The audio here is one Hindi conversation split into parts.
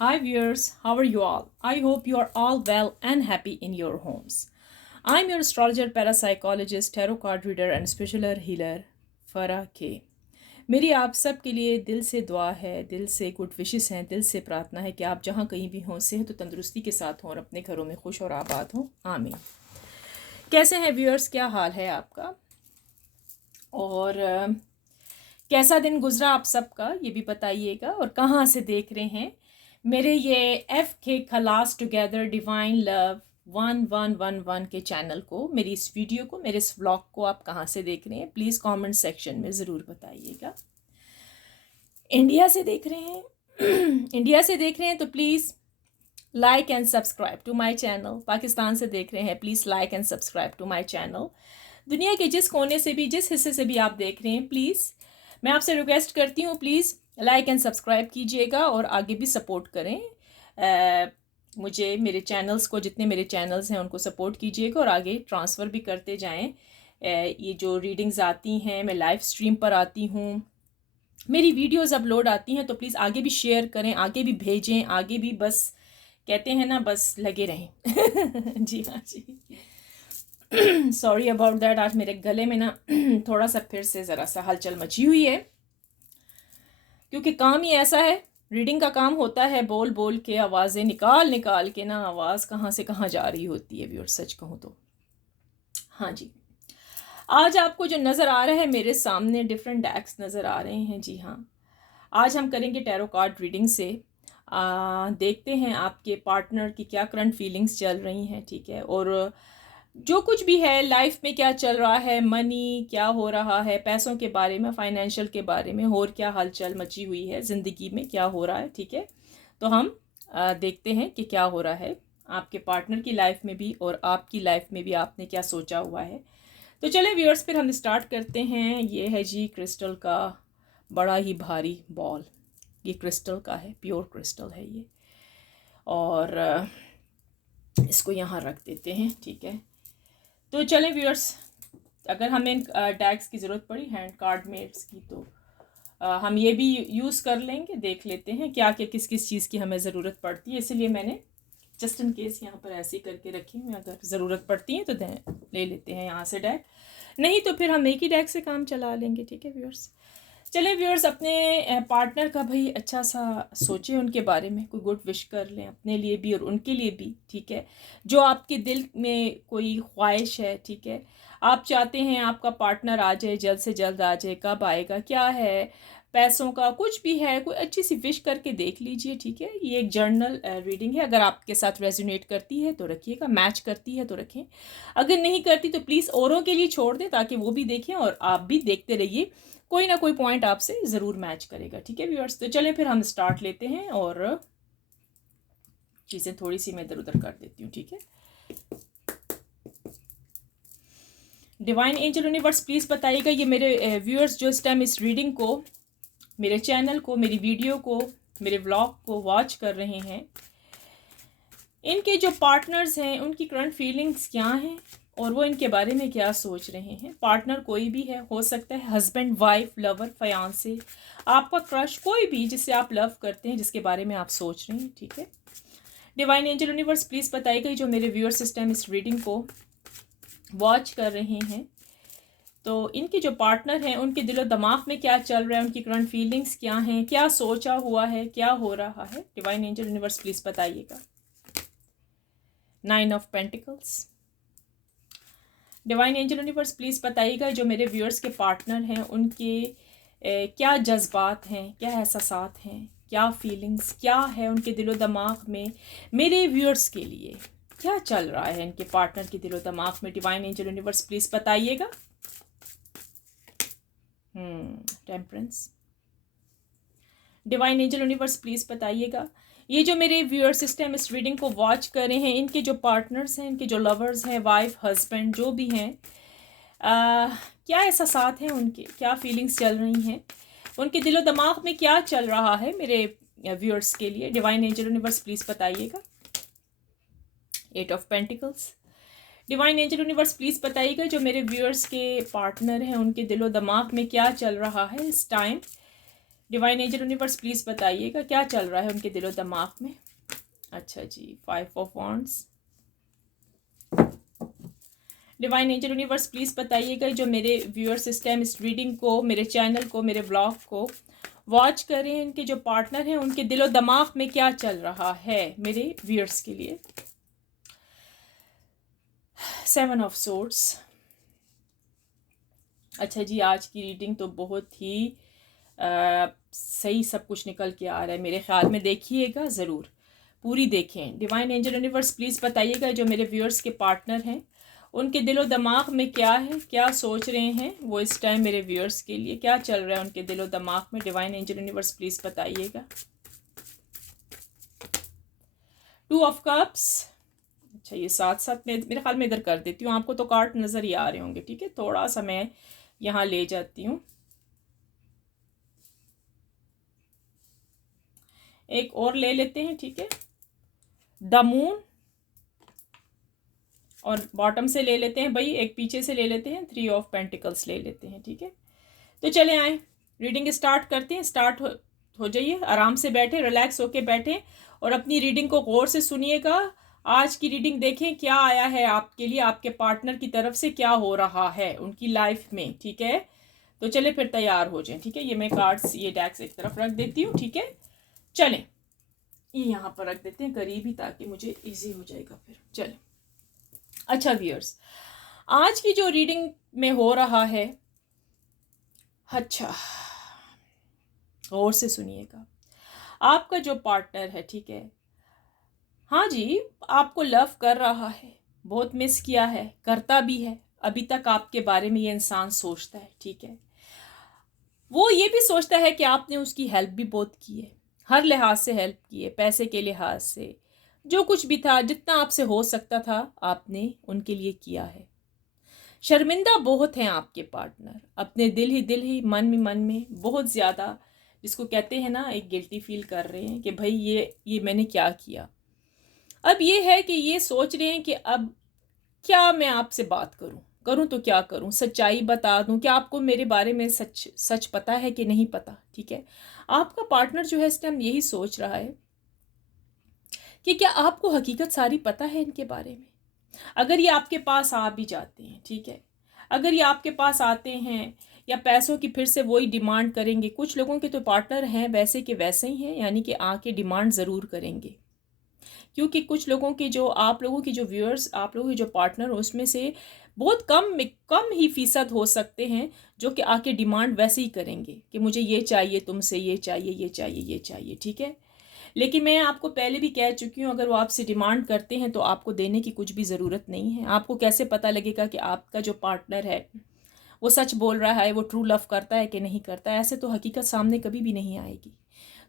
Hi viewers, how are you all? I hope you are all well and happy in your homes. I'm your astrologer, parapsychologist, tarot card reader and spiritual healer फरा के। मेरी आप सब के लिए दिल से दुआ है, दिल से गुड विशेस हैं, दिल से प्रार्थना है कि आप जहाँ कहीं भी हों सेहत और तंदुरुस्ती के साथ हों और अपने घरों में खुश और आबाद हों। आमीन। कैसे हैं व्यूअर्स, क्या हाल है आपका? और कैसा दिन गुजरा आप सबका ये भी बताइएगा, और कहाँ से देख रहे हैं मेरे ये एफ के खलास टुगेदर डिवाइन लव 1111 के चैनल को, मेरी इस वीडियो को, मेरे इस व्लॉग को आप कहाँ से देख रहे हैं प्लीज़ कमेंट सेक्शन में ज़रूर बताइएगा। इंडिया से देख रहे हैं इंडिया से देख रहे हैं तो please like and subscribe to my channel. Pakistan से देख रहे हैं please like and subscribe to my channel. दुनिया के जिस कोने से भी, जिस हिस्से से भी आप देख रहे हैं, प्लीज़ मैं आपसे रिक्वेस्ट करती हूँ, प्लीज़ लाइक एंड सब्सक्राइब कीजिएगा और आगे भी सपोर्ट करें। मुझे, मेरे चैनल्स को, जितने मेरे चैनल्स हैं उनको सपोर्ट कीजिएगा और आगे ट्रांसफ़र भी करते जाएं। ये जो रीडिंग्स आती हैं, मैं लाइव स्ट्रीम पर आती हूँ, मेरी वीडियोस अपलोड आती हैं, तो प्लीज़ आगे भी शेयर करें, आगे भी भेजें, आगे भी, बस कहते हैं ना, बस लगे रहें। जी हाँ जी। सॉरी अबाउट दैट, आज मेरे गले में ना थोड़ा सा फिर से ज़रा सा हलचल मची हुई है, क्योंकि काम ही ऐसा है, रीडिंग का काम होता है बोल बोल के, आवाज़ें निकाल निकाल के ना, आवाज़ कहाँ से कहाँ जा रही होती है व्यूअर, सच कहूँ तो। हाँ जी, आज आपको जो नज़र आ रहा है मेरे सामने, डिफरेंट डैक्स नज़र आ रहे हैं। जी हाँ, आज हम करेंगे टैरो कार्ड रीडिंग से। देखते हैं आपके पार्टनर की क्या करंट फीलिंग्स चल रही हैं, ठीक है, और जो कुछ भी है लाइफ में क्या चल रहा है, मनी क्या हो रहा है, पैसों के बारे में, फाइनेंशियल के बारे में, और क्या हलचल मची हुई है ज़िंदगी में, क्या हो रहा है, ठीक है। तो हम देखते हैं कि क्या हो रहा है आपके पार्टनर की लाइफ में भी और आपकी लाइफ में भी, आपने क्या सोचा हुआ है। तो चलें व्यूअर्स, फिर हम स्टार्ट करते हैं। ये है जी क्रिस्टल का बड़ा ही भारी बॉल, ये क्रिस्टल का है, प्योर क्रिस्टल है ये, और इसको यहाँ रख देते हैं, ठीक है। तो चलें व्यूअर्स, अगर हमें डैक्स की ज़रूरत पड़ी, हैंड कार्ड मेट्स की, तो हम ये भी यूज़ कर लेंगे। देख लेते हैं क्या क्या किस किस चीज़ की हमें ज़रूरत पड़ती है, इसलिए मैंने जस्ट इन केस यहाँ पर ऐसे ही करके रखी हुई, अगर ज़रूरत पड़ती है तो ले लेते हैं यहाँ से डैक, नहीं तो फिर हम एक ही डैक से काम चला लेंगे, ठीक है व्यूअर्स। चले व्यूअर्स, अपने पार्टनर का भाई अच्छा सा सोचें, उनके बारे में कोई गुड विश कर लें अपने लिए भी और उनके लिए भी, ठीक है। जो आपके दिल में कोई ख्वाहिश है, ठीक है, आप चाहते हैं आपका पार्टनर आ जाए, जल्द से जल्द आ जाए, कब आएगा, क्या है, पैसों का कुछ भी है, कोई अच्छी सी विश करके देख लीजिए, ठीक है। ये एक जर्नल रीडिंग है, अगर आपके साथ रेजोनेट करती है तो रखिएगा, मैच करती है तो रखें, अगर नहीं करती तो प्लीज़ औरों के लिए छोड़ दें, ताकि वो भी देखें और आप भी देखते रहिए, कोई ना कोई पॉइंट आपसे ज़रूर मैच करेगा, ठीक है व्यूअर्स। तो चलें फिर हम स्टार्ट लेते हैं, और चीज़ें थोड़ी सी मैं इधर उधर कर देती हूँ, ठीक है। डिवाइन एंजल यूनिवर्स प्लीज़ बताइएगा, ये मेरे व्यूअर्स जो इस टाइम इस रीडिंग को, मेरे चैनल को, मेरी वीडियो को, मेरे व्लॉग को वॉच कर रहे हैं, इनके जो पार्टनर्स हैं उनकी करंट फीलिंग्स क्या हैं और वो इनके बारे में क्या सोच रहे हैं। पार्टनर कोई भी है, हो सकता है हस्बैंड, वाइफ, लवर, फयांसे, आपका क्रश, कोई भी जिससे आप लव करते हैं, जिसके बारे में आप सोच रहे हैं, ठीक है। डिवाइन एंजल यूनिवर्स प्लीज़ बताइएगा, जो मेरे व्यूअर सिस्टम इस रीडिंग को वॉच कर रहे हैं, तो इनके जो पार्टनर हैं उनके दिलो दिमाग में क्या चल रहा है, उनकी करंट फीलिंग्स क्या हैं, क्या सोचा हुआ है, क्या हो रहा है। डिवाइन एंजल यूनिवर्स प्लीज़ बताइएगा। 9 of pentacles. Divine angel universe please बताइएगा, जो मेरे व्यूअर्स के पार्टनर हैं उनके क्या जज्बात हैं, क्या एहसासात हैं, क्या फीलिंग्स क्या है उनके दिलो दिमाग में, मेरे व्यूअर्स के लिए क्या चल रहा है इनके पार्टनर के दिलो दिमाग में। डिवाइन एंजल यूनिवर्स प्लीज़ बताइएगा। Temperance. Divine angel universe please बताइएगा, ये जो मेरे व्यूअर सिस्टम इस रीडिंग को वॉच कर रहे हैं, इनके जो पार्टनर्स हैं, इनके जो लवर्स हैं, वाइफ, हस्बैंड, जो भी हैं, क्या एहसासात हैं उनके, क्या फीलिंग्स चल रही हैं, उनके दिलो दिमाग में क्या चल रहा है मेरे व्यूअर्स के लिए। डिवाइन एंजल यूनिवर्स प्लीज़ बताइएगा। 8 of pentacles. Divine angel universe please बताइएगा, जो मेरे व्यूअर्स के पार्टनर हैं उनके दिलो दिमाग में क्या चल रहा है इस time, divine angel universe please बताइएगा क्या चल रहा है उनके दिलो दिमाग में। अच्छा जी, 5 of wands. Divine angel universe please बताइएगा जो मेरे व्यूअर्स इस टाइम इस रीडिंग को, मेरे चैनल को, मेरे ब्लॉग को वॉच करें, इनके जो पार्टनर हैं उनके दिलो दिमाग में क्या चल रहा है मेरे व्यूअर्स के लिए। 7 ऑफ सोर्ड्स। अच्छा जी, आज की रीडिंग तो बहुत ही सही सब कुछ निकल के आ रहा है मेरे ख्याल में। देखिएगा ज़रूर, पूरी देखें। डिवाइन एंजल यूनिवर्स प्लीज़ बताइएगा जो मेरे व्यूअर्स के पार्टनर हैं उनके दिलो दिमाग में क्या है, क्या सोच रहे हैं वो इस टाइम मेरे व्यूअर्स के लिए, क्या चल रहा है उनके दिलो दिमाग में। डिवाइन एंजल यूनिवर्स प्लीज़ बताइएगा। 2 ऑफ कप्स। अच्छा, ये साथ साथ में मेरे ख्याल में इधर कर देती हूँ, आपको तो कार्ड नज़र ही आ रहे होंगे, ठीक है। थोड़ा सा मैं यहाँ ले जाती हूँ। एक और ले लेते हैं, ठीक है। द मून, और बॉटम से ले लेते हैं भाई, एक पीछे से ले लेते हैं, 3 ऑफ पेंटिकल्स ले लेते हैं, ठीक है। तो चले आए, रीडिंग स्टार्ट करते हैं। स्टार्ट हो जाइए, आराम से बैठे, रिलैक्स होके बैठे और अपनी रीडिंग को गौर से सुनिएगा। आज की रीडिंग देखें क्या आया है आपके लिए, आपके पार्टनर की तरफ से क्या हो रहा है उनकी लाइफ में, ठीक है। तो चले फिर तैयार हो जाएं, ठीक है। ये मैं कार्ड्स, ये डेक्स एक तरफ रख देती हूँ, ठीक है। चलें, ये यहाँ पर रख देते हैं करीब ही, ताकि मुझे इजी हो जाएगा फिर। चलें। अच्छा व्यूअर्स, आज की जो रीडिंग में हो रहा है, अच्छा गौर से सुनिएगा। आपका जो पार्टनर है, ठीक है, हाँ जी, आपको लव कर रहा है, बहुत मिस किया है, करता भी है। अभी तक आपके बारे में ये इंसान सोचता है, ठीक है। वो ये भी सोचता है कि आपने उसकी हेल्प भी बहुत की है, हर लिहाज से हेल्प की है, पैसे के लिहाज से, जो कुछ भी था, जितना आपसे हो सकता था आपने उनके लिए किया है। शर्मिंदा बहुत हैं आपके पार्टनर, अपने दिल ही मन में बहुत ज़्यादा, जिसको कहते हैं ना, एक गिल्टी फील कर रहे हैं कि भाई ये मैंने क्या किया। अब ये है कि ये सोच रहे हैं कि अब क्या मैं आपसे बात करूं, करूं तो क्या करूं, सच्चाई बता दूं, क्या आपको मेरे बारे में सच सच पता है कि नहीं पता, ठीक है। आपका पार्टनर जो है इस टाइम यही सोच रहा है कि क्या आपको हकीकत सारी पता है इनके बारे में। अगर ये आपके पास आ भी जाते हैं, ठीक है, अगर ये आपके पास आते हैं या पैसों की फिर से वही डिमांड करेंगे, कुछ लोगों के तो पार्टनर हैं वैसे के वैसे ही हैं, यानी कि आके डिमांड ज़रूर करेंगे। क्योंकि कुछ लोगों के जो, आप लोगों की जो व्यूअर्स, आप लोगों के जो पार्टनर, उसमें से बहुत कम ही फीसद हो सकते हैं जो कि आके डिमांड वैसे ही करेंगे कि मुझे ये चाहिए, तुमसे ये चाहिए, ये चाहिए, ये चाहिए, ठीक है। लेकिन मैं आपको पहले भी कह चुकी हूँ, अगर वो आपसे डिमांड करते हैं तो आपको देने की कुछ भी ज़रूरत नहीं है। आपको कैसे पता लगेगा कि आपका जो पार्टनर है वो सच बोल रहा है, वो ट्रू लव करता है कि नहीं करता है। ऐसे तो हकीकत सामने कभी भी नहीं आएगी।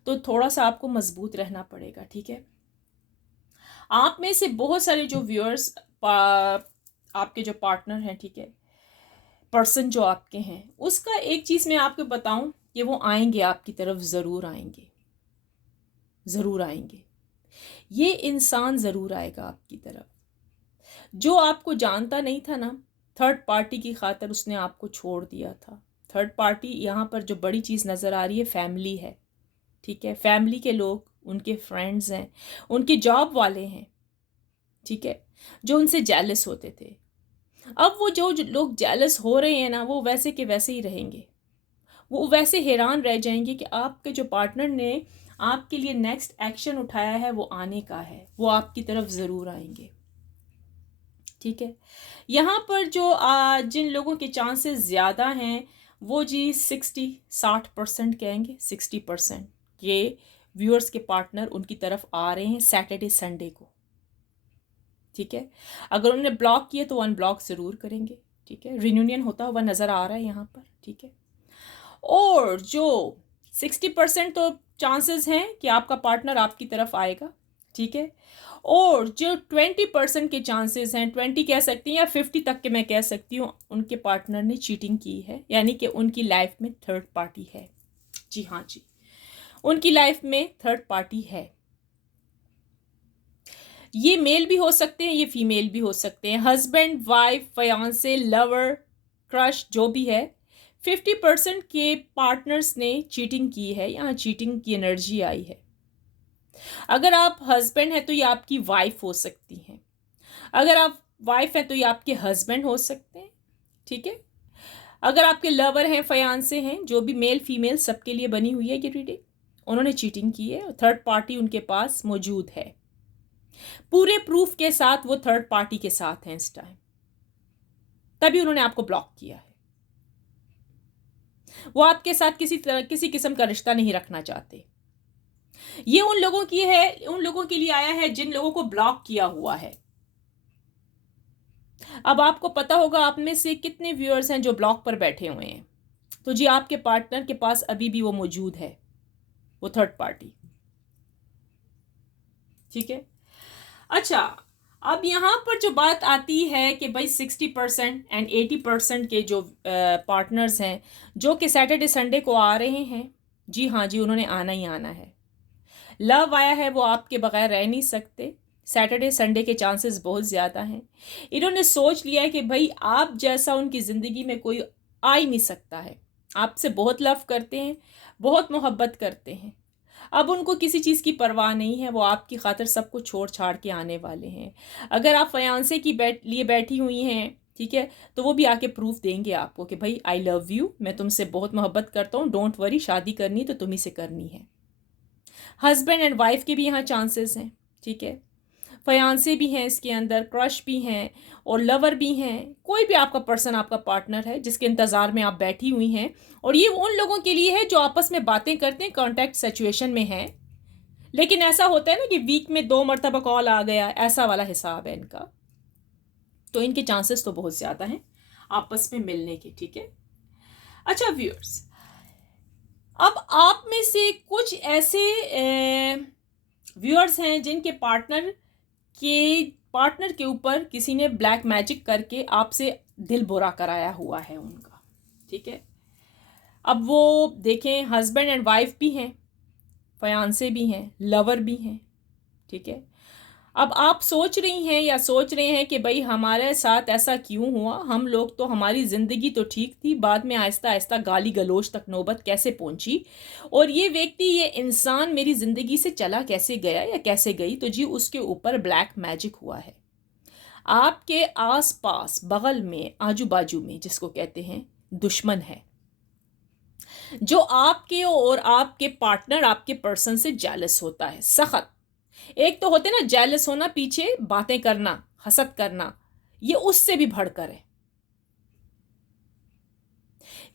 तो थोड़ा सा आपको मजबूत रहना पड़ेगा, ठीक है। आप में से बहुत सारे जो व्यूअर्स, आपके जो पार्टनर हैं, ठीक है, पर्सन जो आपके हैं, उसका एक चीज़ मैं आपको बताऊं कि वो आएंगे आपकी तरफ, ज़रूर आएंगे, ज़रूर आएंगे। ये इंसान ज़रूर आएगा आपकी तरफ। जो आपको जानता नहीं था ना, थर्ड पार्टी की खातिर उसने आपको छोड़ दिया था। थर्ड पार्टी यहाँ पर जो बड़ी चीज़ नज़र आ रही है, फैमिली है, ठीक है। फैमिली के लोग, उनके फ्रेंड्स हैं, उनके जॉब वाले हैं, ठीक है, जो उनसे जेलस होते थे। अब वो जो लोग जेलस हो रहे हैं ना, वो वैसे के वैसे ही रहेंगे। वो वैसे हैरान रह जाएंगे कि आपके जो पार्टनर ने आपके लिए नेक्स्ट एक्शन उठाया है वो आने का है, वो आपकी तरफ ज़रूर आएंगे, ठीक है। यहाँ पर जो जिन लोगों के चांसेस ज़्यादा हैं वो जी 60% कहेंगे, 60% ये व्यूअर्स के पार्टनर उनकी तरफ आ रहे हैं सैटरडे संडे को, ठीक है। अगर उन्होंने ब्लॉक किए तो अनब्लॉक ज़रूर करेंगे, ठीक है। रियूनियन होता हुआ नज़र आ रहा है यहाँ पर, ठीक है। और जो 60% तो चांसेस हैं कि आपका पार्टनर आपकी तरफ आएगा, ठीक है। और जो 20% के चांसेस हैं, 20 कह सकती हैं या 50 तक के मैं कह सकती हूँ, उनके पार्टनर ने चीटिंग की है, यानी कि उनकी लाइफ में थर्ड पार्टी है। जी हाँ जी, उनकी लाइफ में थर्ड पार्टी है। ये मेल भी हो सकते हैं, ये फीमेल भी हो सकते हैं, husband, wife, fiancee, lover, crush, जो भी है, 50% के पार्टनर्स ने चीटिंग की है, यहाँ चीटिंग की एनर्जी आई है। अगर आप हस्बैंड हैं तो ये आपकी वाइफ हो सकती हैं, अगर आप वाइफ हैं तो ये आपके हस्बैंड हो सकते हैं, ठीक है। अगर आपके लवर हैं, फयांसे हैं, जो भी मेल फीमेल सबके लिए बनी हुई है ये रीडिंग, उन्होंने चीटिंग की है, थर्ड पार्टी उनके पास मौजूद है, पूरे प्रूफ के साथ वो थर्ड पार्टी के साथ हैं इस टाइम, तभी उन्होंने आपको ब्लॉक किया है। वो आपके साथ किसी किस्म का रिश्ता नहीं रखना चाहते। ये उन लोगों की है, उन लोगों के लिए आया है जिन लोगों को ब्लॉक किया हुआ है। अब आपको पता होगा आप में से कितने व्यूअर्स हैं जो ब्लॉक पर बैठे हुए हैं, तो जी आपके पार्टनर के पास अभी भी वो मौजूद है, वो थर्ड पार्टी, ठीक है। अच्छा, अब यहाँ पर जो बात आती है कि भाई 60% एंड 80% के जो पार्टनर्स हैं जो कि सैटरडे संडे को आ रहे हैं, जी हाँ जी, उन्होंने आना ही आना है। लव आया है, वो आपके बगैर रह नहीं सकते। सैटरडे संडे के चांसेस बहुत ज़्यादा हैं। इन्होंने सोच लिया है कि भाई आप जैसा उनकी ज़िंदगी में कोई आ ही नहीं सकता है। आपसे बहुत लव करते हैं, बहुत मोहब्बत करते हैं। अब उनको किसी चीज़ की परवाह नहीं है, वो आपकी खातिर सब कुछ छोड़ छाड़ के आने वाले हैं। अगर आप फयांसे की लिए बैठी हुई हैं, ठीक है, तो वो भी आके प्रूफ देंगे आपको कि भाई आई लव यू, मैं तुमसे बहुत मोहब्बत करता हूँ, डोंट वरी, शादी करनी तो तुम्ही से करनी है। हस्बैंड एंड वाइफ के भी यहाँ चांसेस हैं, ठीक है। फयांसे भी हैं इसके अंदर, क्रश भी हैं और लवर भी हैं। कोई भी आपका पर्सन, आपका पार्टनर है जिसके इंतज़ार में आप बैठी हुई हैं, और ये उन लोगों के लिए है जो आपस में बातें करते हैं, कॉन्टैक्ट सिचुएशन में हैं। लेकिन ऐसा होता है ना कि वीक में 2 मरतबा कॉल आ गया, ऐसा वाला हिसाब है इनका। तो इनके चांसेस तो बहुत ज़्यादा हैं आपस में मिलने के, ठीक है। अच्छा व्यूअर्स, अब आप में से कुछ ऐसे व्यूअर्स हैं जिनके पार्टनर के ऊपर किसी ने ब्लैक मैजिक करके आपसे दिल बुरा कराया हुआ है उनका, ठीक है। अब वो देखें, हस्बैंड एंड वाइफ भी हैं, फयांसे भी हैं, लवर भी हैं, ठीक है। अब आप सोच रही हैं या सोच रहे हैं कि भाई हमारे साथ ऐसा क्यों हुआ, हम लोग तो, हमारी ज़िंदगी तो ठीक थी, बाद में आहिस्ता आहिस्ता गाली गलोच तक नौबत कैसे पहुंची, और ये व्यक्ति, ये इंसान मेरी ज़िंदगी से चला कैसे गया या कैसे गई। तो जी उसके ऊपर ब्लैक मैजिक हुआ है। आपके आस पास, बगल में, आजू बाजू में, जिसको कहते हैं दुश्मन है, जो आपके और आपके पार्टनर, आपके पर्सन से जेलस होता है सख्त। एक तो होते ना जेलस होना, पीछे बातें करना, हसद करना, ये उससे भी बढ़कर है।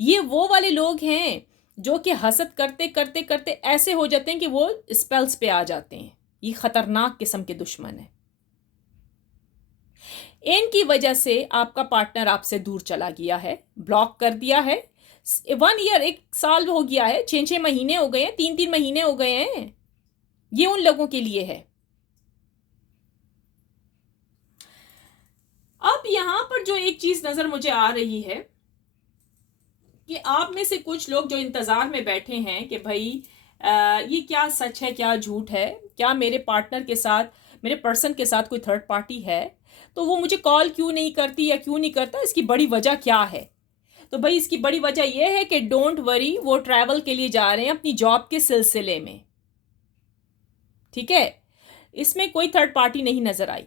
ये वो वाले लोग हैं जो कि हसद करते करते करते ऐसे हो जाते हैं कि वो स्पेल्स पे आ जाते हैं। ये खतरनाक किस्म के दुश्मन है। इनकी वजह से आपका पार्टनर आपसे दूर चला गया है, ब्लॉक कर दिया है। 1 ईयर, 1 साल हो गया है, 6-6 महीने हो गए हैं, 3-3 महीने हो गए हैं। ये उन लोगों के लिए है। अब यहां पर जो एक चीज नजर मुझे आ रही है कि आप में से कुछ लोग जो इंतजार में बैठे हैं कि भाई ये क्या सच है, क्या झूठ है, क्या मेरे पार्टनर के साथ, मेरे पर्सन के साथ कोई थर्ड पार्टी है, तो वो मुझे कॉल क्यों नहीं करती या क्यों नहीं करता, इसकी बड़ी वजह क्या है। तो भाई इसकी बड़ी वजह यह है कि डोंट वरी, वो ट्रैवल के लिए जा रहे हैं अपनी जॉब के सिलसिले में, ठीक है। इसमें कोई थर्ड पार्टी नहीं नजर आई।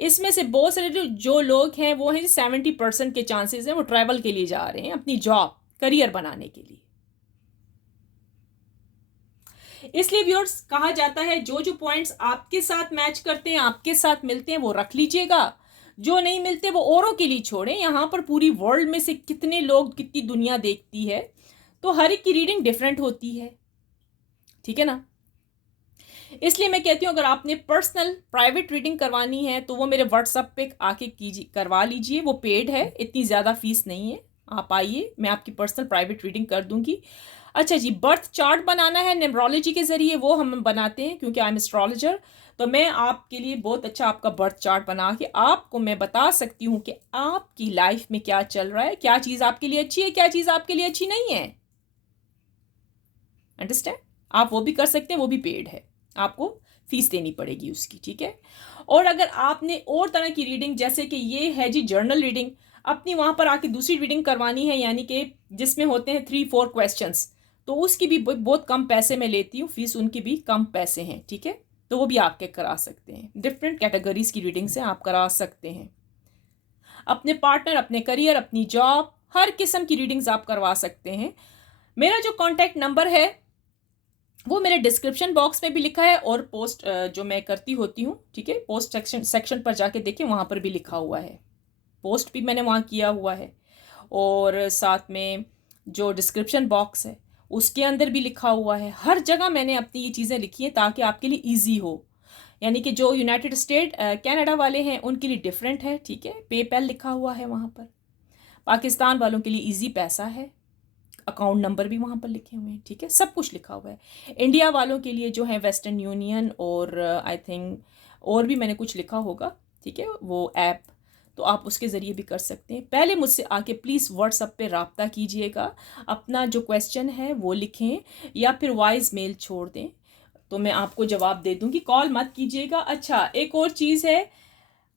इसमें से बहुत सारे जो लोग हैं वो हैं 70% के चांसेस हैं वो ट्रैवल के लिए जा रहे हैं अपनी जॉब, करियर बनाने के लिए। इसलिए व्यूअर्स, कहा जाता है जो जो पॉइंट्स आपके साथ मैच करते हैं, आपके साथ मिलते हैं, वो रख लीजिएगा, जो नहीं मिलते वो औरों के लिए छोड़ें। यहाँ पर पूरी वर्ल्ड में से कितने लोग, कितनी दुनिया देखती है, तो हर एक की रीडिंग डिफरेंट होती है, ठीक है ना। इसलिए मैं कहती हूँ अगर आपने पर्सनल प्राइवेट रीडिंग करवानी है तो वो मेरे व्हाट्सएप पे आके कीजिए, करवा लीजिए। वो पेड है, इतनी ज़्यादा फीस नहीं है। आप आइए, मैं आपकी पर्सनल प्राइवेट रीडिंग कर दूंगी। अच्छा जी, बर्थ चार्ट बनाना है न्यूमरोलॉजी के ज़रिए, वो हम बनाते हैं क्योंकि आई एम एस्ट्रोलॉजर। तो मैं आपके लिए बहुत अच्छा आपका बर्थ चार्ट बना के आपको मैं बता सकती हूँ कि आपकी लाइफ में क्या चल रहा है, क्या चीज़ आपके लिए अच्छी है, क्या चीज़ आपके लिए अच्छी नहीं है। अंडरस्टैंड? आप वो भी कर सकते हैं, वो भी पेड है, आपको फीस देनी पड़ेगी उसकी, ठीक है। और अगर आपने और तरह की रीडिंग, जैसे कि ये है जी जर्नल रीडिंग, अपनी वहाँ पर आके दूसरी रीडिंग करवानी है, यानी कि जिसमें होते हैं 3-4 क्वेश्चंस, तो उसकी भी बहुत कम पैसे मैं लेती हूँ, फीस उनकी भी कम पैसे हैं, ठीक है। तो वो भी आपके करा सकते हैं, डिफरेंट कैटेगरीज की रीडिंग से आप करा सकते हैं। अपने पार्टनर, अपने करियर, अपनी जॉब, हर किस्म की रीडिंग्स आप करवा सकते हैं। मेरा जो कॉन्टैक्ट नंबर है वो मेरे डिस्क्रिप्शन बॉक्स में भी लिखा है, और पोस्ट जो मैं करती होती हूँ, ठीक है, पोस्ट सेक्शन पर जाके देखें, वहाँ पर भी लिखा हुआ है, पोस्ट भी मैंने वहाँ किया हुआ है। और साथ में जो डिस्क्रिप्शन बॉक्स है उसके अंदर भी लिखा हुआ है। हर जगह मैंने अपनी ये चीज़ें लिखी हैं ताकि आपके लिए ईजी हो। यानी कि जो यूनाइटेड स्टेट कनाडा वाले हैं उनके लिए डिफरेंट है, ठीक है, पेपैल लिखा हुआ है वहाँ पर। पाकिस्तान वालों के लिए इजी पैसा है, अकाउंट नंबर भी वहाँ पर लिखे हुए हैं, ठीक है, सब कुछ लिखा हुआ है। इंडिया वालों के लिए जो है वेस्टर्न यूनियन, और आई थिंक और भी मैंने कुछ लिखा होगा, ठीक है, वो ऐप, तो आप उसके ज़रिए भी कर सकते हैं। पहले मुझसे आके प्लीज़ व्हाट्सएप पे रब्ता कीजिएगा, अपना जो क्वेश्चन है वो लिखें या फिर वॉइस मेल छोड़ दें, तो मैं आपको जवाब दे दूँगी, कॉल मत कीजिएगा। अच्छा, एक और चीज़ है,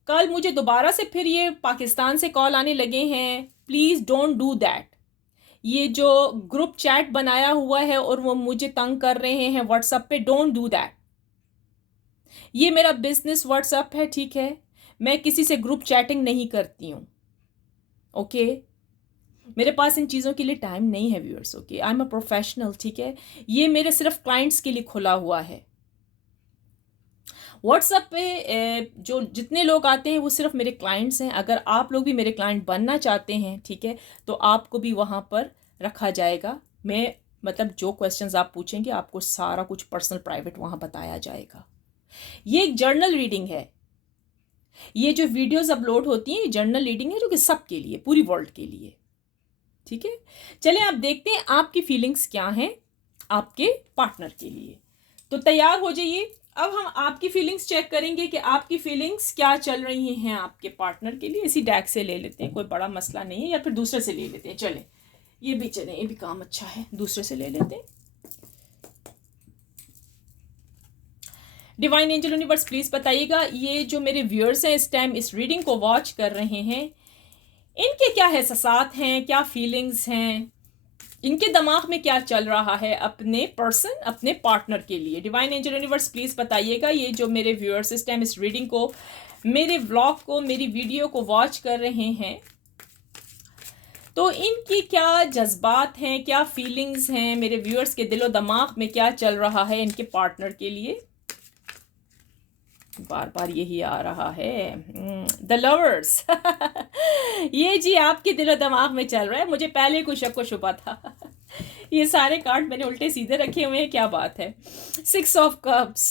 कल मुझे दोबारा से फिर ये पाकिस्तान से कॉल आने लगे हैं, प्लीज़ डोंट डू दैट। ये जो ग्रुप चैट बनाया हुआ है और वो मुझे तंग कर रहे हैं व्हाट्सएप पे, डोंट डू दैट। ये मेरा बिजनेस व्हाट्सएप है, ठीक है, मैं किसी से ग्रुप चैटिंग नहीं करती हूँ, ओके। मेरे पास इन चीज़ों के लिए टाइम नहीं है viewers, okay, I am a professional, ठीक है। ये मेरे सिर्फ क्लाइंट्स के लिए खुला हुआ है। व्हाट्सएप पे जो जितने लोग आते हैं वो सिर्फ मेरे क्लाइंट्स हैं। अगर आप लोग भी मेरे क्लाइंट बनना चाहते हैं, ठीक है, तो आपको भी वहाँ पर रखा जाएगा। मैं मतलब जो क्वेश्चंस आप पूछेंगे आपको सारा कुछ पर्सनल प्राइवेट वहाँ बताया जाएगा। ये एक जर्नल रीडिंग है। ये जो वीडियोस अपलोड होती हैं ये जर्नल रीडिंग है, जो कि सबके लिए, पूरी वर्ल्ड के लिए, ठीक है। चलिए आप देखते हैं आपकी फीलिंग्स क्या हैं आपके पार्टनर के लिए। तो तैयार हो जाइए, अब हम आपकी फीलिंग्स चेक करेंगे कि आपकी फीलिंग्स क्या चल रही हैं आपके पार्टनर के लिए। इसी डैक से ले लेते हैं, कोई बड़ा मसला नहीं है, या फिर दूसरे से ले लेते हैं, चलें ये भी चलें, ये भी काम अच्छा है, दूसरे से ले लेते हैं। डिवाइन एंजल यूनिवर्स प्लीज बताइएगा, ये जो मेरे व्यूअर्स हैं इस टाइम इस रीडिंग को वॉच कर रहे हैं, इनके क्या एहसासात हैं, क्या फीलिंग्स हैं, इनके दिमाग में क्या चल रहा है अपने पर्सन, अपने पार्टनर के लिए। डिवाइन एंजल यूनिवर्स प्लीज बताइएगा, ये जो मेरे व्यूअर्स इस टाइम इस रीडिंग को, मेरे व्लॉग को, मेरी वीडियो को वॉच कर रहे हैं, तो इनकी क्या जज्बात हैं, क्या फीलिंग्स हैं, मेरे व्यूअर्स के दिलो दिमाग में क्या चल रहा है इनके पार्टनर के लिए। बार बार यही आ रहा है, द लवर्स। ये जी आपके दिलो दिमाग में चल रहा है, मुझे पहले कुछ शक व शुबा था। ये सारे कार्ड मैंने उल्टे सीधे रखे हुए हैं, क्या बात है। 6 ऑफ कप्स,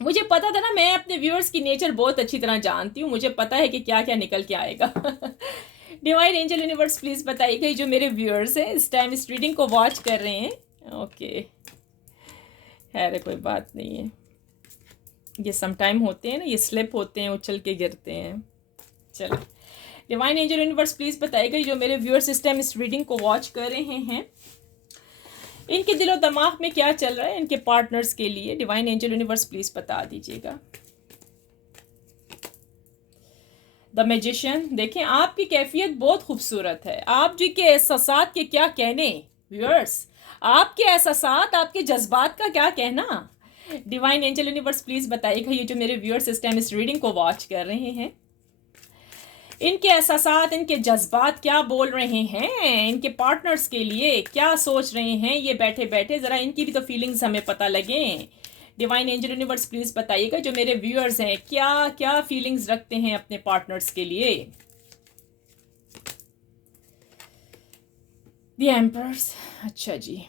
मुझे पता था ना, मैं अपने व्यूअर्स की नेचर बहुत अच्छी तरह जानती हूँ, मुझे पता है कि क्या क्या निकल के आएगा। डिवाइन एंजल यूनिवर्स प्लीज बताइएगा, जो मेरे व्यूअर्स हैं इस टाइम इस रीडिंग को वॉच कर रहे हैं, ओके, है कोई बात नहीं है, ये समटाइम होते हैं ना, ये स्लिप होते हैं, उछल के गिरते हैं। चलो, डिवाइन एंजल यूनिवर्स प्लीज बताइएगा, जो मेरे व्यूअर्स इस टाइम इस रीडिंग को वॉच कर रहे हैं, इनके दिलो दिमाग में क्या चल रहा है इनके पार्टनर्स के लिए। डिवाइन एंजल यूनिवर्स प्लीज बता दीजिएगा। द मैजिशियन, देखें आपकी कैफियत बहुत खूबसूरत है, आप जी के एहसासात के क्या कहने व्यूअर्स, आपके एहसासात, आपके जज्बात का क्या कहना। डिवाइन एंजल यूनिवर्स प्लीज बताइएगा, ये जो मेरे व्यूअर्स इस टाइम इस रीडिंग को वॉच कर रहे हैं, इनके एहसासात, इनके जज्बात क्या बोल रहे हैं, इनके पार्टनर्स के लिए क्या सोच रहे हैं ये बैठे बैठे, ज़रा इनकी भी तो फीलिंग्स हमें पता लगे। डिवाइन एंजल यूनिवर्स प्लीज बताइएगा, जो मेरे व्यूअर्स हैं क्या क्या फीलिंग्स रखते हैं अपने पार्टनर्स के लिए। द एम्परर्स, अच्छा जी,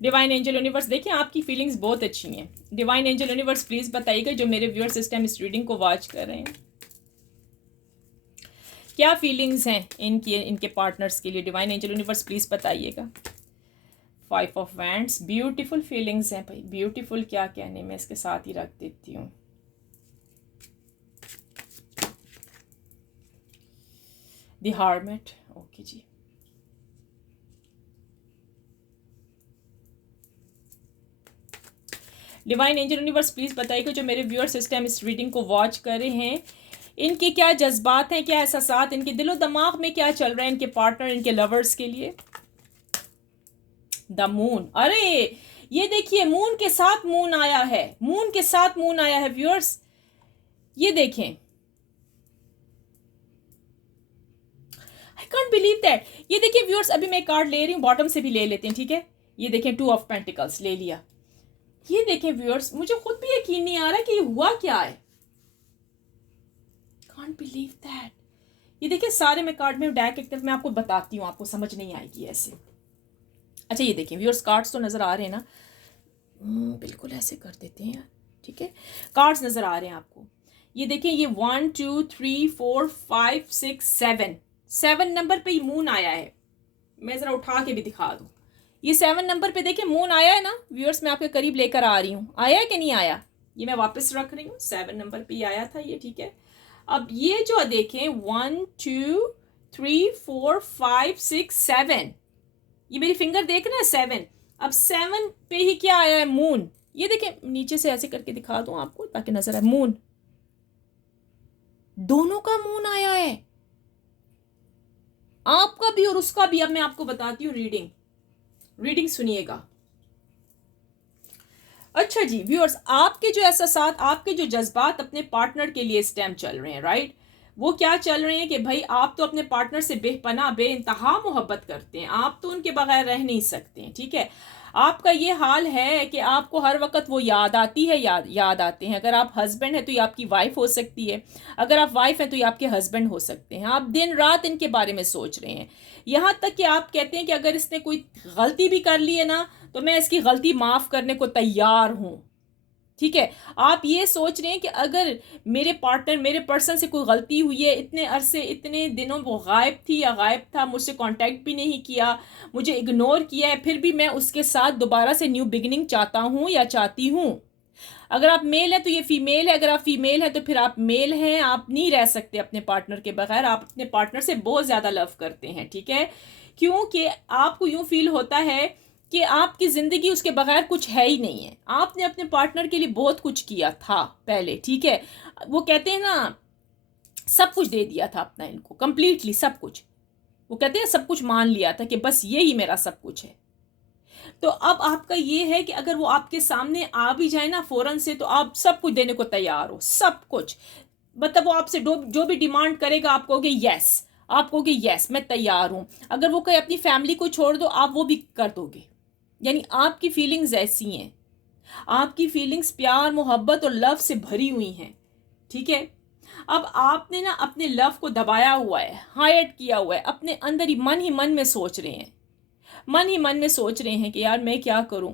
डिवाइन एंजल यूनिवर्स, देखिए आपकी फीलिंग्स बहुत अच्छी हैं। डिवाइन एंजल यूनिवर्स प्लीज बताइएगा, जो मेरे व्यूअर्स इस टाइम इस रीडिंग को वॉच कर रहे हैं, क्या फीलिंग्स हैं इनकी, इनके पार्टनर्स के लिए। डिवाइन एंजल यूनिवर्स प्लीज बताइएगा। 5 ऑफ वैंड्स, ब्यूटीफुल फीलिंग्स हैं भाई, ब्यूटीफुल क्या कहने, मैं इसके साथ ही रख देती हूँ। द हार्मिट, ओके जी, डिवाइन एंजल यूनिवर्स प्लीज़ बताइए जो मेरे व्यूअर सिस्टम इस रीडिंग को वॉच कर रहे हैं, इनके क्या जज्बात हैं, क्या एहसासात, इनके दिलो दिमाग में क्या चल रहा है इनके पार्टनर, इनके लवर्स के लिए। द मून, अरे ये देखिए मून के साथ मून आया है, मून के साथ मून आया है व्यूअर्स, ये देखें, आई कांट बिलीव दैट। ये देखिए व्यूअर्स, अभी मैं कार्ड ले रही हूँ, बॉटम से भी ले लेते हैं, ठीक है। ये देखें 2 ऑफ पेंटिकल्स ले लिया। ये देखें व्यूअर्स, मुझे खुद भी यकीन नहीं आ रहा कि ये हुआ क्या है, कांट बिलीव दैट। ये देखिए सारे मैं कार्ड में डेक एक तरफ मैं आपको बताती हूँ, आपको समझ नहीं आएगी ऐसे। अच्छा ये देखिए व्यूअर्स, कार्ड्स तो नजर आ रहे हैं ना, बिल्कुल ऐसे कर देते हैं यार, ठीक है। कार्ड्स नजर आ रहे हैं आपको, ये देखें, ये 1 2 3 4 5 6 7 नंबर पे ये मून आया है। मैं जरा उठा के भी दिखा दूं, ये 7 नंबर पे देखें मून आया है ना व्यूअर्स, मैं आपके करीब लेकर आ रही हूँ, आया है कि नहीं आया, ये मैं वापस रख रही हूँ, 7 नंबर पे आया था ये, ठीक है। अब ये जो देखें 1 2 3 4 5 6 7, ये मेरी फिंगर देख रहे हैं 7, अब 7 पे ही क्या आया है, मून। ये देखें नीचे से ऐसे करके दिखा दूं आपको ताकि नजर आए, मून, दोनों का मून आया है, आपका भी और उसका भी। अब मैं आपको बताती हूँ रीडिंग सुनिएगा। अच्छा जी व्यूअर्स, आपके जो एहसासात, आपके जो जज्बात अपने पार्टनर के लिए इस टाइम चल रहे हैं, राइट, वो क्या चल रहे हैं कि भाई आप तो अपने पार्टनर से बेपनाह बेइंतहा मोहब्बत करते हैं, आप तो उनके बगैर रह नहीं सकते हैं, ठीक है। आपका ये हाल है कि आपको हर वक्त वो याद आती है, याद आते हैं। अगर आप हस्बैंड हैं तो ये आपकी वाइफ हो सकती है, अगर आप वाइफ हैं तो ये आपके हस्बैंड हो सकते हैं। आप दिन रात इनके बारे में सोच रहे हैं, यहाँ तक कि आप कहते हैं कि अगर इसने कोई गलती भी कर ली है ना तो मैं इसकी गलती माफ़ करने को तैयार हूँ, ठीक है। आप ये सोच रहे हैं कि अगर मेरे पार्टनर, मेरे पर्सन से कोई गलती हुई है, इतने अरसे इतने दिनों वो गायब थी या गायब था, मुझसे कांटेक्ट भी नहीं किया, मुझे इग्नोर किया है, फिर भी मैं उसके साथ दोबारा से न्यू बिगिनिंग चाहता हूँ या चाहती हूँ। अगर आप मेल है तो ये फीमेल है, अगर आप फीमेल है तो फिर आप मेल हैं, आप नहीं रह सकते अपने पार्टनर के बगैर, आप अपने पार्टनर से बहुत ज़्यादा लव करते हैं, ठीक है। क्योंकि आपको यूँ फील होता है कि आपकी ज़िंदगी उसके बगैर कुछ है ही नहीं है, आपने अपने पार्टनर के लिए बहुत कुछ किया था पहले, ठीक है। वो कहते हैं ना, सब कुछ दे दिया था अपना इनको, कंप्लीटली सब कुछ, वो कहते हैं सब कुछ मान लिया था कि बस ये ही मेरा सब कुछ है। तो अब आपका ये है कि अगर वो आपके सामने आ भी जाए ना फौरन से, तो आप सब कुछ देने को तैयार हो, सब कुछ, मतलब वो आपसे जो भी डिमांड करेगा आप कहोगे यस, आप कहोगे यस मैं तैयार हूँ। अगर वो कहे अपनी फैमिली को छोड़ दो, आप वो भी कर दोगे। यानी आपकी फीलिंग्स ऐसी हैं, आपकी फीलिंग्स प्यार मोहब्बत और लव से भरी हुई हैं, ठीक है। अब आपने ना अपने लव को दबाया हुआ है, हाइड किया हुआ है, अपने अंदर ही मन में सोच रहे हैं, मन ही मन में सोच रहे हैं कि यार मैं क्या करूं,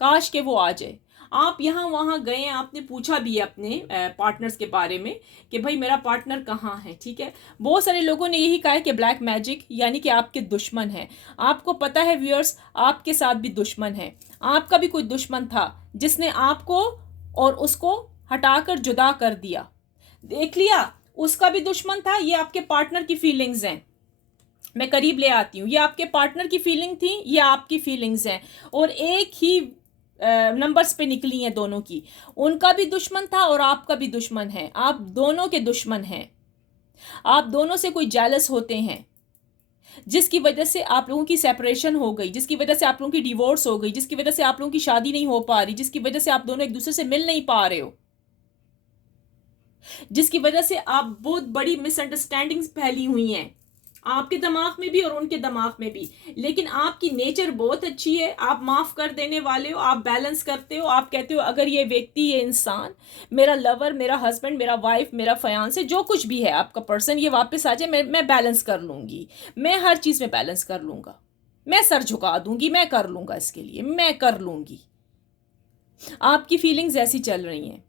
काश के वो आ जाए। आप यहाँ वहाँ गए हैं, आपने पूछा भी है अपने पार्टनर्स के बारे में कि भाई मेरा पार्टनर कहाँ है, ठीक है। बहुत सारे लोगों ने यही कहा है कि ब्लैक मैजिक यानी कि आपके दुश्मन हैं। आपको पता है व्यूअर्स, आपके साथ भी दुश्मन है, आपका भी कोई दुश्मन था जिसने आपको और उसको हटाकर जुदा कर दिया, देख लिया, उसका भी दुश्मन था। ये आपके पार्टनर की फीलिंग्स हैं, मैं करीब ले आती हूँ, ये आपके पार्टनर की फीलिंग थी, ये आपकी फीलिंग्स हैं, और एक ही नंबर्स पे निकली हैं दोनों की। उनका भी दुश्मन था और आपका भी दुश्मन है, आप दोनों के दुश्मन हैं। आप दोनों से कोई जेलस होते हैं, जिसकी वजह से आप लोगों की सेपरेशन हो गई, जिसकी वजह से आप लोगों की डिवोर्स हो गई, जिसकी वजह से आप लोगों की शादी नहीं हो पा रही, जिसकी वजह से आप दोनों एक दूसरे से मिल नहीं पा रहे हो, जिसकी वजह से आप बहुत बड़ी मिसअंडरस्टैंडिंग्स फैली हुई हैं आपके दिमाग में भी और उनके दिमाग में भी। लेकिन आपकी नेचर बहुत अच्छी है, आप माफ़ कर देने वाले हो, आप बैलेंस करते हो, आप कहते हो अगर ये व्यक्ति, ये इंसान, मेरा लवर, मेरा हस्बैंड, मेरा वाइफ, मेरा फियांसे, जो कुछ भी है आपका पर्सन, ये वापस आ जाए, मैं बैलेंस कर लूँगी, मैं हर चीज़ में बैलेंस कर लूँगा, मैं सर झुका दूँगी, मैं कर लूँगा, इसके लिए मैं कर लूँगी। आपकी फीलिंग्स ऐसी चल रही हैं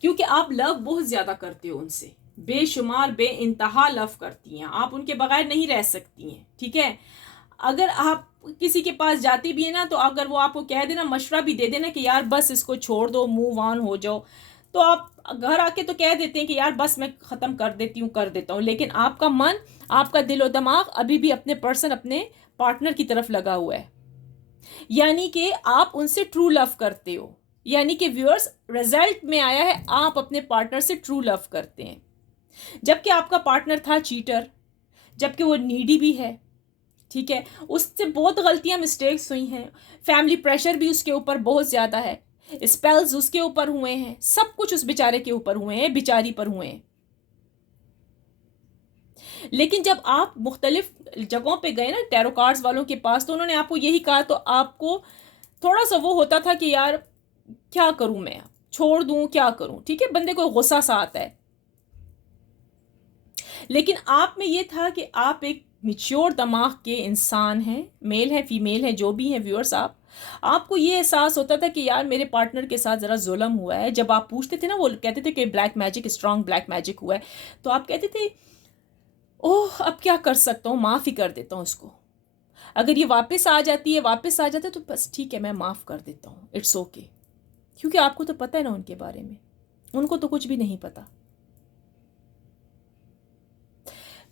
क्योंकि आप लव बहुत ज़्यादा करते हो उनसे, बेशुमार बेइंतहा लव करती हैं, आप उनके बगैर नहीं रह सकती हैं, ठीक है। अगर आप किसी के पास जाती भी है ना, तो अगर वो आपको कह देना, मशवरा भी दे देना कि यार बस इसको छोड़ दो, मूव ऑन हो जाओ, तो आप घर आके तो कह देते हैं कि यार बस मैं ख़त्म कर देती हूँ, कर देता हूँ, लेकिन आपका मन, आपका दिलो दिमाग अभी भी अपने पर्सन, अपने पार्टनर की तरफ लगा हुआ है। यानी कि आप उनसे ट्रू लव करते हो, यानी कि व्यूअर्स रिजल्ट में आया है आप अपने पार्टनर से ट्रू लव करते हैं, जबकि आपका पार्टनर था चीटर, जबकि वो नीडी भी है, ठीक है, उससे बहुत गलतियां मिस्टेक्स हुई हैं, फैमिली प्रेशर भी उसके ऊपर बहुत ज़्यादा है, स्पेल्स उसके ऊपर हुए हैं, सब कुछ उस बेचारे के ऊपर हुए हैं, बेचारी पर हुए हैं। लेकिन जब आप मुख्तलिफ जगहों पे गए ना टैरो कार्ड्स वालों के पास, तो उन्होंने आपको यही कहा, तो आपको थोड़ा सा वो होता था कि यार क्या करूं मैं, छोड़ दूं, क्या करूं, ठीक है, बंदे को गुस्सा सा आता है। लेकिन आप में ये था कि आप एक मिच्योर दिमाग के इंसान हैं, मेल है फीमेल है जो भी हैं व्यूअर्स, आपको ये एहसास होता था कि यार मेरे पार्टनर के साथ ज़रा जुल्म हुआ है। जब आप पूछते थे ना, वो कहते थे कि black magic, strong black magic हुआ है, तो आप कहते थे ओह अब क्या कर सकता हूँ, माफ़ ही कर देता हूँ उसको, अगर ये वापस आ जाती है, वापस आ जाता है तो बस ठीक है, मैं माफ़ कर देता हूँ, इट्स ओके। क्योंकि आपको तो पता है ना उनके बारे में, उनको तो कुछ भी नहीं पता।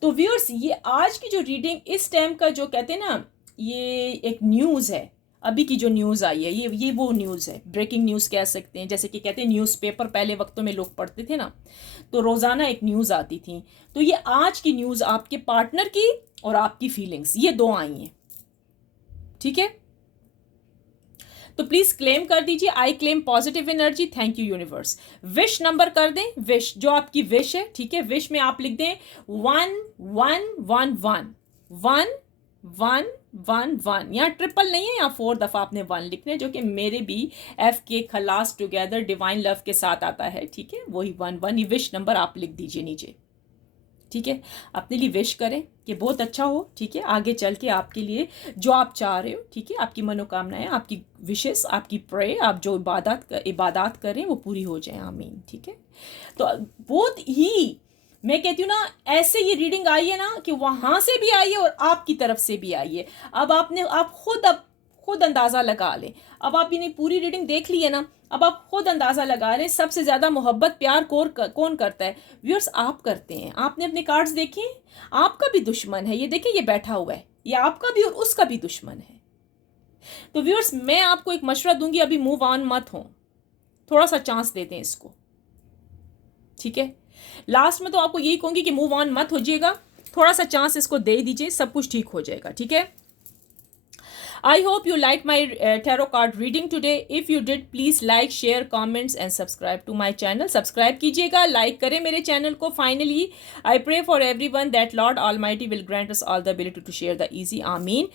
तो व्यूअर्स, ये आज की जो रीडिंग इस टाइम का जो कहते हैं ना, ये एक न्यूज़ है, अभी की जो न्यूज़ आई है, ये वो न्यूज़ है, ब्रेकिंग न्यूज़ कह सकते हैं। जैसे कि कहते हैं न्यूज़पेपर पहले वक्तों में लोग पढ़ते थे ना, तो रोज़ाना एक न्यूज़ आती थी, तो ये आज की न्यूज़ आपके पार्टनर की और आपकी फीलिंग्स, ये दो आई हैं, ठीक है। तो प्लीज क्लेम कर दीजिए, I claim positive energy, thank you universe. Wish number कर दें, विश जो आपकी विश है, ठीक है, विश में आप लिख दें 1111 111, यहाँ ट्रिपल नहीं है, यहाँ 4 दफ़ा आपने 1 लिखना है, जो कि मेरे भी एफ के खलास टुगेदर डिवाइन लव के साथ आता है, ठीक है, वही 11, ये विश नंबर आप लिख दीजिए नीचे, ठीक है। अपने लिए विश करें कि बहुत अच्छा हो, ठीक है, आगे चल के आपके लिए जो आप चाह रहे हो, ठीक है, आपकी मनोकामनाएं, आपकी विशेस, आपकी प्रे, आप जो इबादत करें वो पूरी हो जाए, आमीन, ठीक है। तो बहुत ही मैं कहती हूँ ना, ऐसे ये रीडिंग आई है ना कि वहाँ से भी आई है और आपकी तरफ से भी आई है। आप खुद अंदाज़ा लगा लें। अब आप ये पूरी रीडिंग देख ली है ना, अब आप खुद अंदाज़ा लगा लें सबसे ज़्यादा मोहब्बत प्यार कौन करता है। व्यूअर्स, आप करते हैं। आपने अपने कार्ड्स देखे, आपका भी दुश्मन है, ये देखिए, ये बैठा हुआ है, ये आपका भी और उसका भी दुश्मन है। तो व्यूअर्स, मैं आपको एक मशवरा दूंगी, अभी मूव ऑन मत हो, थोड़ा सा चांस देते हैं इसको, ठीक है। लास्ट में तो आपको यही कहूंगी कि मूव ऑन मत हो जाइएगा, थोड़ा सा चांस इसको दे दीजिए, सब कुछ ठीक हो जाएगा, ठीक है। I hope you liked my tarot card reading today. If you did, please like, share, comments and subscribe to my channel. Subscribe कीजिएगा, like करें मेरे चैनल को. Finally, I pray for everyone that Lord Almighty will grant us all the ability to share the easy. Amin.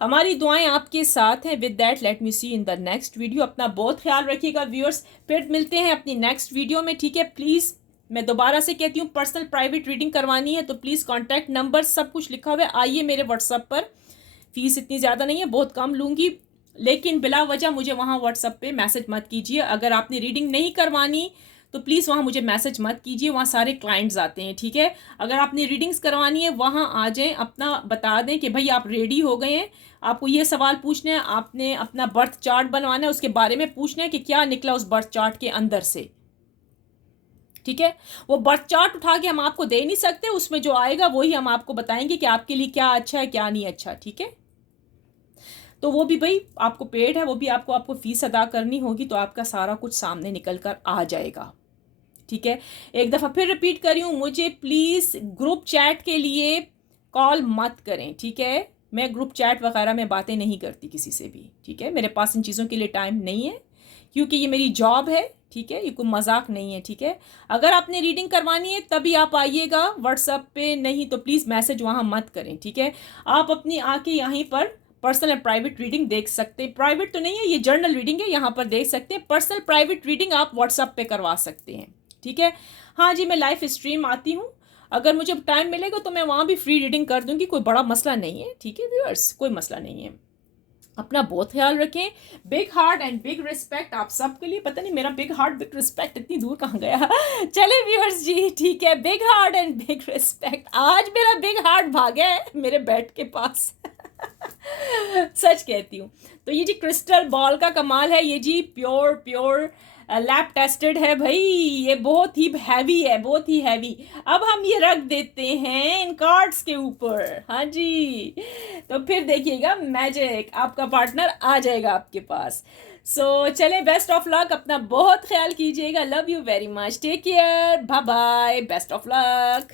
हमारी दुआएं आपके साथ हैं. With that, let me see you in the next video. अपना बहुत ख्याल रखिएगा व्यूअर्स. फिर मिलते हैं अपनी नेक्स्ट वीडियो में, ठीक है. प्लीज़ मैं दोबारा से कहती हूँ, पर्सनल प्राइवेट रीडिंग करवानी है तो प्लीज़ कॉन्टैक्ट नंबर सब कुछ लिखा हुआ है, आइए मेरे व्हाट्सएप पर. फीस इतनी ज़्यादा नहीं है, बहुत कम लूँगी, लेकिन बिला वजह मुझे वहाँ व्हाट्सएप पे मैसेज मत कीजिए. अगर आपने रीडिंग नहीं करवानी तो प्लीज़ वहाँ मुझे मैसेज मत कीजिए, वहाँ सारे क्लाइंट्स आते हैं, ठीक है. अगर आपने रीडिंग्स करवानी है वहाँ आ जाएं, अपना बता दें कि भाई आप रेडी हो गए हैं, आपको ये सवाल पूछना है, आपने अपना बर्थ चार्ट बनवाना है, उसके बारे में पूछना है कि क्या निकला उस बर्थ चार्ट के अंदर से, ठीक है. वो बर्थ चार्ट उठा के हम आपको दे नहीं सकते, उसमें जो आएगा वही हम आपको बताएंगे कि आपके लिए क्या अच्छा है क्या नहीं अच्छा, ठीक है. तो वो भी भाई आपको पेड है, वो भी आपको फीस अदा करनी होगी, तो आपका सारा कुछ सामने निकल कर आ जाएगा, ठीक है. एक दफ़ा फिर रिपीट कर रही हूँ, मुझे प्लीज़ ग्रुप चैट के लिए कॉल मत करें, ठीक है. मैं ग्रुप चैट वगैरह में बातें नहीं करती किसी से भी, ठीक है. मेरे पास इन चीज़ों के लिए टाइम नहीं है, क्योंकि ये मेरी जॉब है, ठीक है, ये कोई मजाक नहीं है, ठीक है. अगर आपने रीडिंग करवानी है तभी आप आइएगा व्हाट्सएप पे, नहीं तो प्लीज़ मैसेज वहाँ मत करें, ठीक है. आप अपनी आके यहीं पर पर्सनल एंड प्राइवेट रीडिंग देख सकते हैं. प्राइवेट तो नहीं है, ये जर्नल रीडिंग है, यहाँ पर देख सकते हैं. पर्सनल प्राइवेट रीडिंग आप व्हाट्सएप पे करवा सकते हैं, ठीक है. हाँ जी, मैं लाइव स्ट्रीम आती हूँ, अगर मुझे टाइम मिलेगा तो मैं वहाँ भी फ्री रीडिंग कर दूँगी, कोई बड़ा मसला नहीं है, ठीक है व्यूअर्स, कोई मसला नहीं है. अपना बहुत ख्याल रखें. Big heart and big respect आप सबके लिए. पता नहीं मेरा बिग हार्ट बिग रिस्पेक्ट इतनी दूर कहाँ गया. चले व्यूअर्स जी, ठीक है, big heart and big respect. आज मेरा बिग हार्ट भागा है मेरे बेड के पास. सच कहती हूँ. तो ये जी क्रिस्टल बॉल का कमाल है, ये जी प्योर लैब टेस्टेड है भाई, ये बहुत ही हैवी है, बहुत ही हैवी. अब हम ये रख देते हैं इन कार्ड्स के ऊपर. हाँ जी, तो फिर देखिएगा मैजिक, आपका पार्टनर आ जाएगा आपके पास। सो चले, बेस्ट ऑफ लक, अपना बहुत ख्याल कीजिएगा, love you very much, take care, bye bye, best of luck.